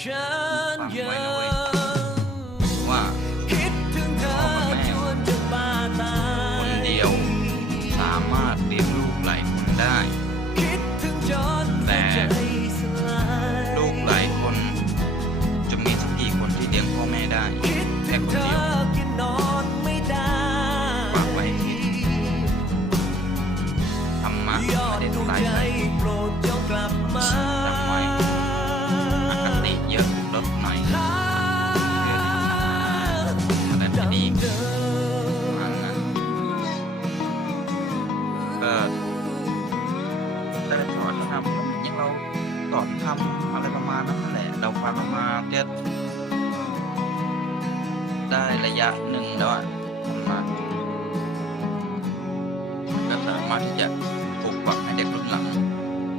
ฉันฟังยัไว้นะเว้ยงว่าคิดถึงเธอจนจะบ้าตาคนยเดียว สามารถเลี้ยงลูกหลายคนได้คิดถึงจนแต่หัวใจสลายลูกหลายคนจะมีสักกี่คนที่เลี้ยงพ่อแม่ได้คิดแค่ถึงคนเธเดีอยว สอนทำอย่างเราสอนทำอะไรประมาณนั้นแหละ เราฟังมาก็ได้ระยะหนึ่งแล้วอะธรรมะก็สามารถที่จะปลูกฝังให้เด็กรุ่นหลัง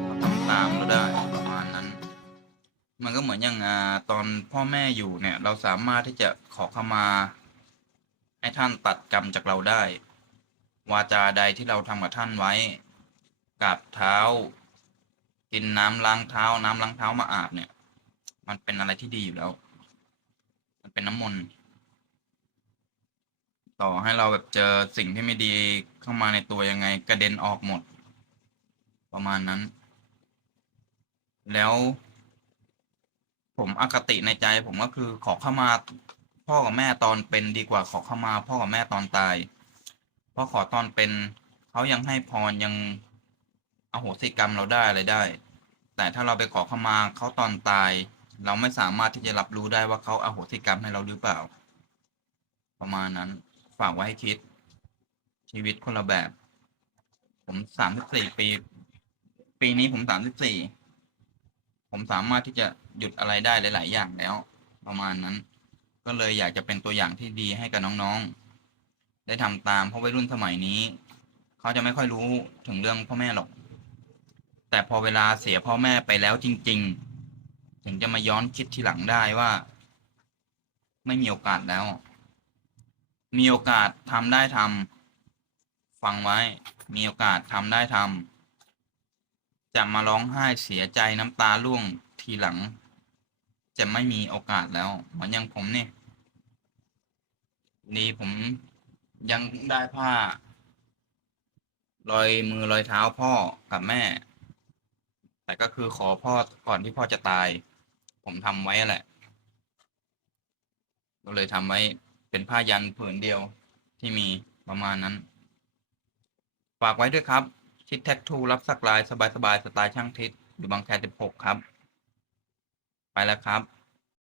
เขาทำตามเราได้ประมาณนั้น มันก็เหมือนอย่างอ่าตอนพ่อแม่อยู่เนี่ย เราสามารถที่จะขอขมา ให้ท่านตัดกรรมจากเราได้ วาจาใดที่เราทำกับท่านไว้กราบเท้า กินน้ำล้างเท้า น้ำล้างเท้ามาอาบเนี่ย มันเป็นอะไรที่ดีอยู่แล้ว มันเป็นน้ำมนต์ต่อให้เราแบบเจอสิ่งที่ไม่ดีเข้ามาในตัวยังไง กระเด็นออกหมด ประมาณนั้น แล้วผมอคติในใจผมก็คือขอเข้ามาพ่อกับแม่ตอนเป็นดีกว่าขอเข้ามา พ่อกับแม่ตอนตาย เพราะขอตอนเป็นเขายังให้พรยัง อโหสิกรรมเราได้อะไรได้ แต่ถ้าเราไปขอเข้ามาเขาตอนตาย เราไม่สามารถที่จะรับรู้ได้ว่าเขาอโหสิกรรมให้เราหรือเปล่า ประมาณนั้นฝากไว้ให้คิด ชีวิตคนละแบบ ผมสามสิบสี่ปี ปีนี้ผมสามสิบสี่ผมสามารถที่จะหยุดอะไรได้หลาย ๆ อย่างแล้ว ประมาณนั้น ก็เลยอยากจะเป็นตัวอย่างที่ดีให้กับน้องๆ ได้ทำตามเพราะวัยรุ่นสมัยนี้ เขาจะไม่ค่อยรู้ถึงเรื่องพ่อแม่หรอก แต่พอเวลาเสียพ่อแม่ไปแล้วจริง ๆ ถึงจะมาย้อนคิดทีหลังได้ว่า ไม่มีโอกาสแล้ว มีโอกาสทำได้ทำฟังไว้ มีโอกาสทำได้ทำจะมาร้องไห้เสียใจน้ำตาร่วงทีหลัง จะไม่มีโอกาสแล้วเหมือนอย่างผมเนี่ยดีผมยังได้ผ้ารอยมือรอยเท้าพ่อกับแม่ แต่ก็คือขอพ่อก่อนที่พ่อจะตาย ผมทำไว้แหละก็เลยทำไว้เป็นผ้ายันผืนเดียวที่มีประมาณนั้น ฝากไว้ด้วยครับ ชิดแท็กทูรับสักลายสบายๆสไตล์ช่างทิศอยู่บางแคสิบหกครับ ไปแล้วครับ